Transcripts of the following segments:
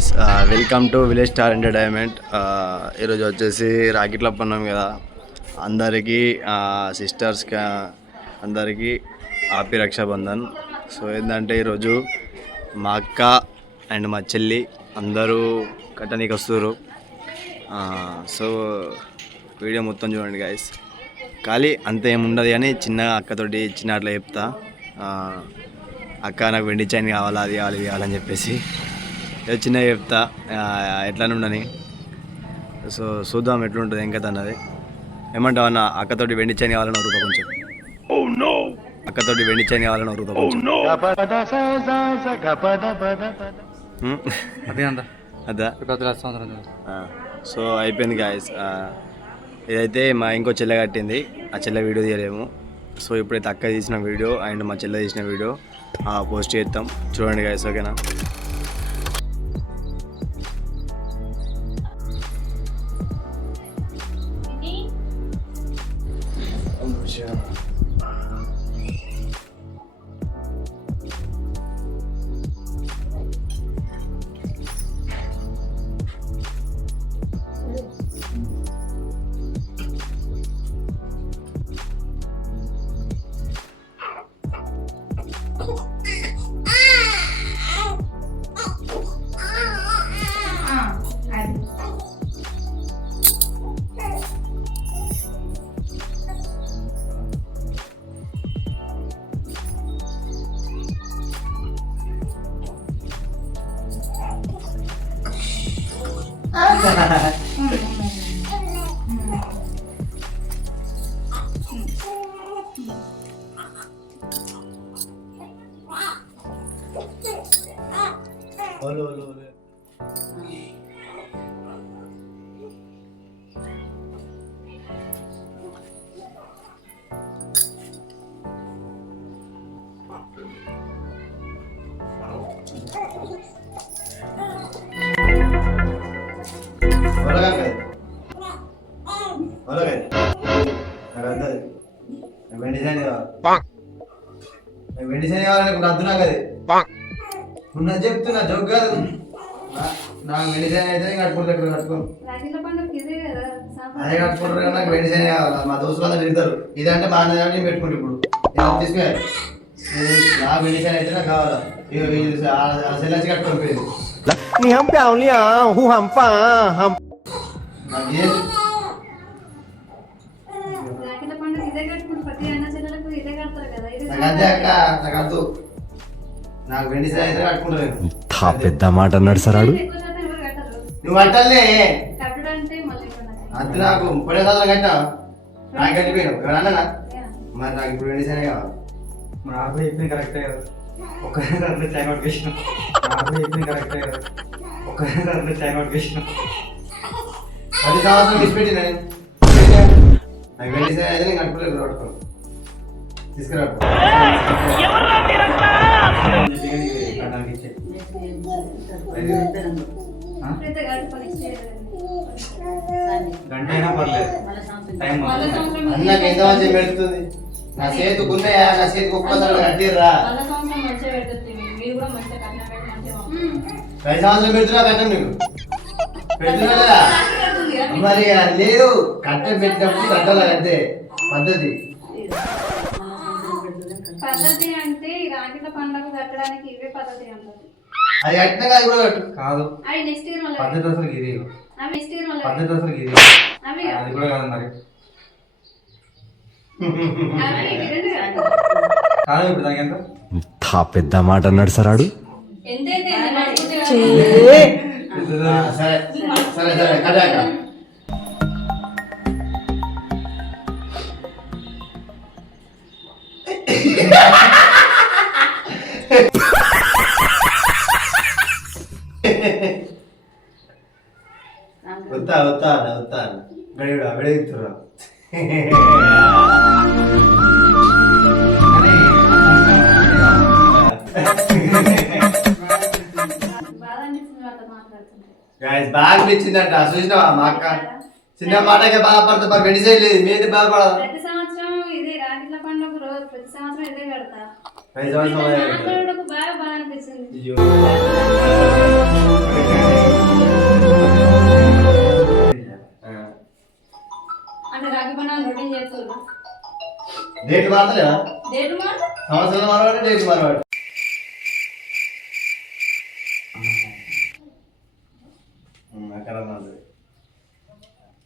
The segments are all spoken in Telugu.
Guys welcome to village star entertainment ఈరోజు వచ్చేసి రాకెట్ల పన్నాం కదా. అందరికీ సిస్టర్స్కి అందరికీ హ్యాపీ రక్షాబంధన్. సో ఏంటంటే ఈరోజు మా అక్క అండ్ మా చెల్లి అందరూ కట్టనీకి వస్తారు సో వీడియో మొత్తం చూడండి గాయస్ ఖాళీ అంత ఏముండదు కానీ చిన్నగా అక్కతోటి చిన్న అట్లా చెప్తా. అక్క నాకు వెండి చైన్ కావాలా అది కావాలి ఇది కావాలని చెప్పేసి. చిన్నగా చెప్తా ఆ, ఎట్లానే ఉండని సో చూద్దాం ఎట్లుంటుంది ఇంకా అన్నది. ఏమంటావు అన్న అక్కతోటి వెండి చైన్ కావాలని అడుగుతా కొంచెం. అక్కతోటి వెండి చైన్ కావాలని కొంచెం? అదే అదా? పెద్ద సంవత్సరం ఆ, సో అయిపోయింది గాయస్ ఇదైతే మా ఇంకో చెల్లె కట్టింది. ఆ చెల్లె వీడియో తీయలేము. సో ఇప్పుడైతే అక్క తీసిన వీడియో అండ్ మా చెల్లె తీసిన వీడియో. పోస్ట్ చేస్తాం చూడండి గాయస్ ఓకేనా వెండి శని కావాలని అద్దు నాకు అది ఉన్న చెప్తున్నా జోక్ కాదు. నాకు మెడిసిన్ అయితే కట్టుకుంటారు ఇక్కడ కట్టుకోను అదే కట్టుకుంటారు కదా నాకు మెడిసిన్ కావాలి. మా దోస్తులు అందరూ తిరుగుతారు ఇదంటే బాగానే నేను పెట్టుకుంటు ఇప్పుడు. తీసుకో నా మెడిసిన్ అయితే నాకు కావాలా? సెల్లసి కట్టుకోలేదు నీ హంపే అవునియా ఇదే కట్టుకుంటారు నాకు అంతే అక్క నాకు వద్దు నాకు వెండి శని అయితే కట్టుకుంటారు. తా పెద్ద మాట అన్నాడు సార్ ఆడు. నువ్వు కట్టాలే. కట్టడం అంటే మళ్ళీ పండుగ. అంతే నాకు పడే సంవత్సరం కట్టా. నాకు కట్టిపోయాను ఎవరన్నా. మరి నాకు ఇప్పుడు వెండి కావాలి. చెప్పింది కరెక్టే కదా. చెప్పింది కరెక్టే కదా. పది. నాకు సరే అయితే నేను కట్టుకోలేదు తీసుకురా ఇప్పుడైతే కట్టుకొని ఇచ్చేయలేదు. గంట అయినా పర్లేదు అన్నకి ఎంత పెడుతుంది నా చేతికి ఉన్నాయా నా చేతికి ఒక్కసారి కట్టిర్రా మీరు. పది సంవత్సరం పెడుతున్నా కట్టం నీకు పెడుతున్నా. మరి అది లేదు కట్టం పెట్టినప్పుడు కట్టాలి అంతే పద్ధతి పద్ధతి అంటే కట్టడానికి ఇవే పద్ధతి అంటారు. అది కట్టినా కాదు కూడా కట్టు. కాదు. అవి నెక్స్ట్ ఇయర్ మళ్ళీ పద్ధతి అసలు ఇది అవి నెక్స్ట్ ఇయర్ మళ్ళీ పద్ధతి అసలు ఇది అవి అది కూడా కాదు మరి. అవి రెండు కాదు. కాదు ఇప్పుడు దానికి ఎంత? తా పెద్ద మాట అన్నాడు సార్ ఆడు. కదా. సరే సరే సరే కట్టాక మాట్లాడుతుంటే గాయస్ బాగా అనిపించిందంట. చూసినావా? మా అక్క చిన్న మాటకే బాధపడతా మరి వెండి చేయలేదు. మీద బాధపడదు. ప్రతి సంవత్సరం ఇదే రాగిట్ల పండుగ రోజు ప్రతి సంవత్సరం ఇదే కడతా నాకు బాగా బాధ రాఖీ పండుగ రొటీన్ చేస్తారు. డేట్ మారతలేదా డేట్ మార సంవత్సరం మారవాడు డేట్ మారవాడు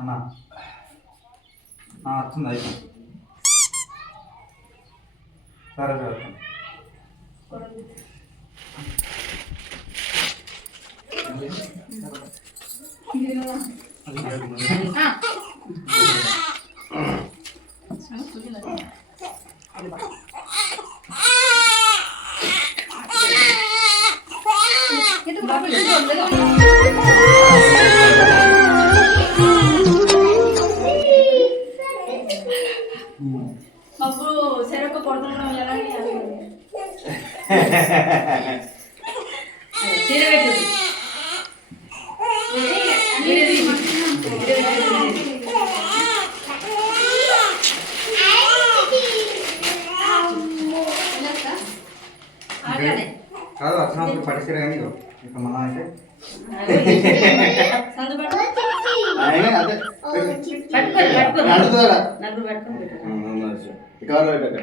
అన్నా. వచ్చింది సరే సరే Ugh. പഠിച്ചിട്ട് കഴിഞ്ഞോ ഇപ്പൊ മഹാശെ ഇക്കാറോട്ടെ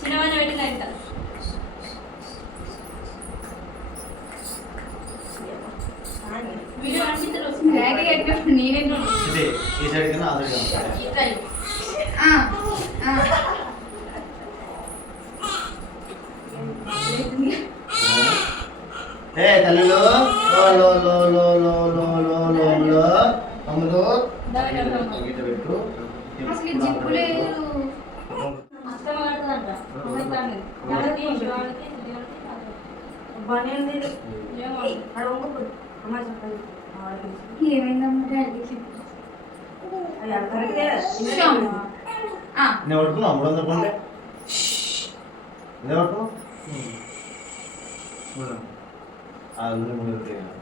చిన్నవాళ్ళ పెట్టిన అసలు జిప్పు లేదు నేను పడుకున్నా అమ్ముడు చెప్పండి నేను పడుకున్నా అది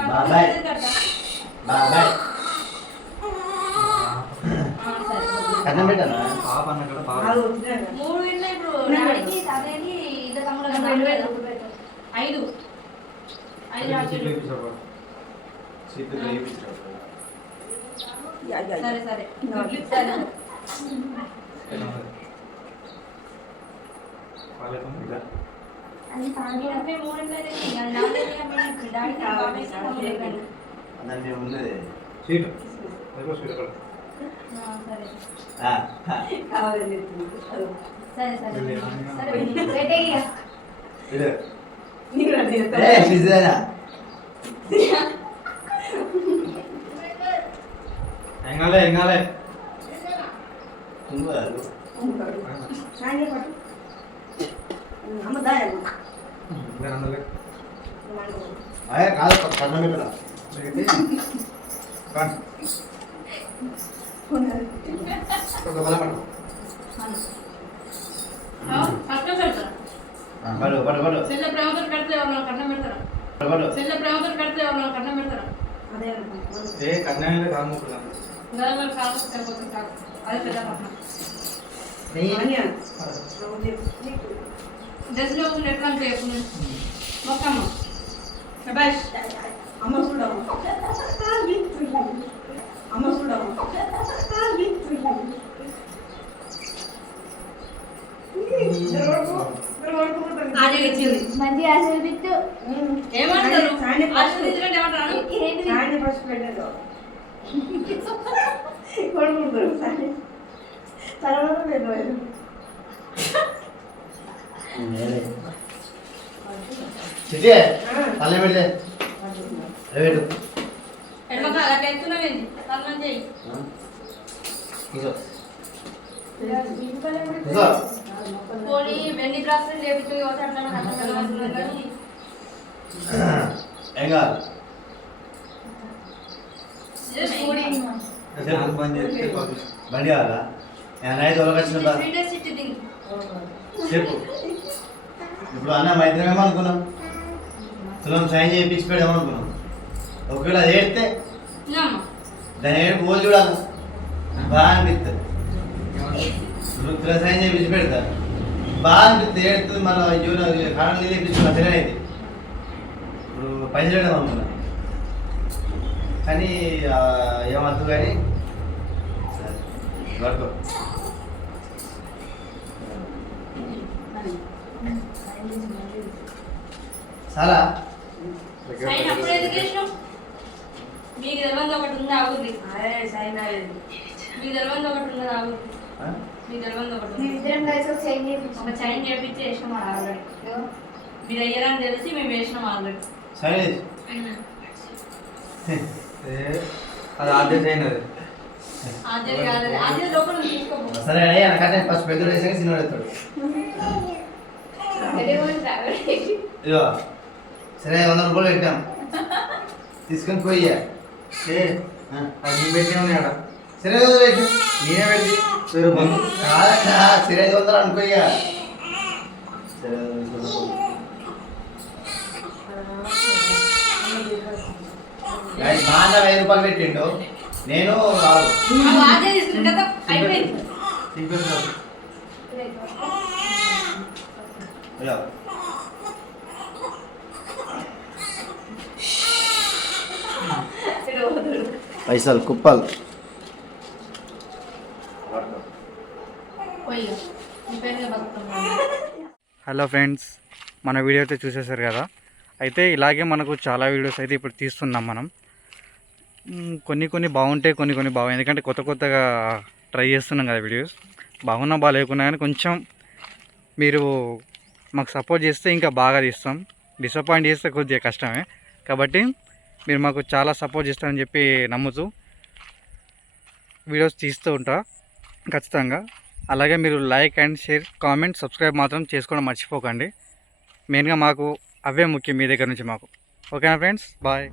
బాబాయ్. బాబాయ్ కథం ఇప్పుడు ఇద్దరు ఐదు. సరే సరే సరే. అది తాగి అంటే మూడు విన్నా డాడీకి బాబాయ్కి తమ్ముడు ఇవ్వండి. అదంటే ఉన్నది సీట్. ఆ, సరే. సరే సరే. ఇడు. ఏ, పిజ్జానా? ఎంగాలే ఎంగాలే అయ్యా, కాదు కన్నం పెట్టరా. ఒక బలం పట్టు. కష్టం పెడతారా పడు పడు పడు. చెల్ల ప్రేమతో పెడితే ఎవరైనా కట్నం పెడతారా? పడు చెల్ల ప్రేమతో పెడితే ఎవరైనా కట్నం పెడతారా? ఏ కన్యాయిలే కాదు ముక్కున్నాను గవర్నమెంట్ కాలం సరిపోతుంది కాదు. అదే పెద్ద ఉంటే ఎట్లా అంటే మొక్కమ్మ శబాష్ నాకు అర్థం కావాల్సింది కానీ ఏం కాదు. బండి కావాలా వచ్చిన చెప్పు. ఇప్పుడు అన్న మా ఇద్దరం ఏమనుకున్నాం? తులం సైన్ చేయించి పెడదాం అనుకున్నాం ఒకవేళ అది ఏడితే దాని ఏడు పోలు చూడాలి. బాగా అనిపిస్తుంది తులం సైన్ చేయించి పెడతారు. బాగా అనిపిస్తుంది ఏడుతుంది అయ్యో నాకు కారణం తెప్పించుకున్నా తెలియదు ఇప్పుడు పని చేయడం అనుకున్నా కానీ ఏమద్దు కానీ సరే చాలా. సైన్ అప్పుడు ఎందుకు వేసినావు మీకు తెలియదు ఒకటి ఉంది ఆ ఊరి అదే సైన్ అయ్యేది మీకు తెలియదు ఒకటి? మీకు తెలియదు ఒకటి కలిసి ఒక చైన్ చేయించాం. ఒక చైన్ చేపించి వేసినాం ఆల్రెడీ. మీరు అయ్యారని తెలిసి మేము వేసినాం ఆల్రెడీ. సరే అది ఆద్య అదే. అయ్యా నాకంటే ఫస్ట్ వేసాక చిన్నోడు ఎత్తాడు. ఇదిగో. సరే వంద రూపాయలు పెట్టాం. తీసుకొని పోయి పెట్టినా సరే వంద పెట్టు. నేనే పెట్టి కాదన్నా సరే ఐదు వందలు అనుకోయ్యా సరే వందలు వెయ్యి రూపాయలు పెట్టిండు. నేను అయిపోయింది. అయ్యో పైసలు కుప్పలు. హలో ఫ్రెండ్స్ మన వీడియో అయితే చూసేశారు కదా? అయితే ఇలాగే మనకు చాలా వీడియోస్ అయితే ఇప్పుడు తీస్తున్నాం మనం. కొన్ని కొన్ని బాగుంటాయి కొన్ని కొన్ని బాగుంటాయి. ఎందుకంటే కొత్త కొత్తగా ట్రై చేస్తున్నాం కదా వీడియోస్. బాగున్నా బాగాలేకున్నా కానీ కొంచెం మీరు మాకు సపోర్ట్ చేస్తే ఇంకా బాగా తీస్తాం. డిసప్పాయింట్ చేస్తే కొద్దిగా కష్టమే. కాబట్టి మీరు మాకు చాలా సపోర్ట్ చేస్తారని చెప్పి నమ్ముతూ వీడియోస్ తీస్తూ ఉంటా. ఖచ్చితంగా. అలాగే మీరు like and share comment subscribe మాత్రం చేసుకోవడం మర్చిపోకండి. మెయిన్గా మాకు అవే ముఖ్యం మీ దగ్గర నుంచి మాకు. ఓకేనా ఫ్రెండ్స్ బాయ్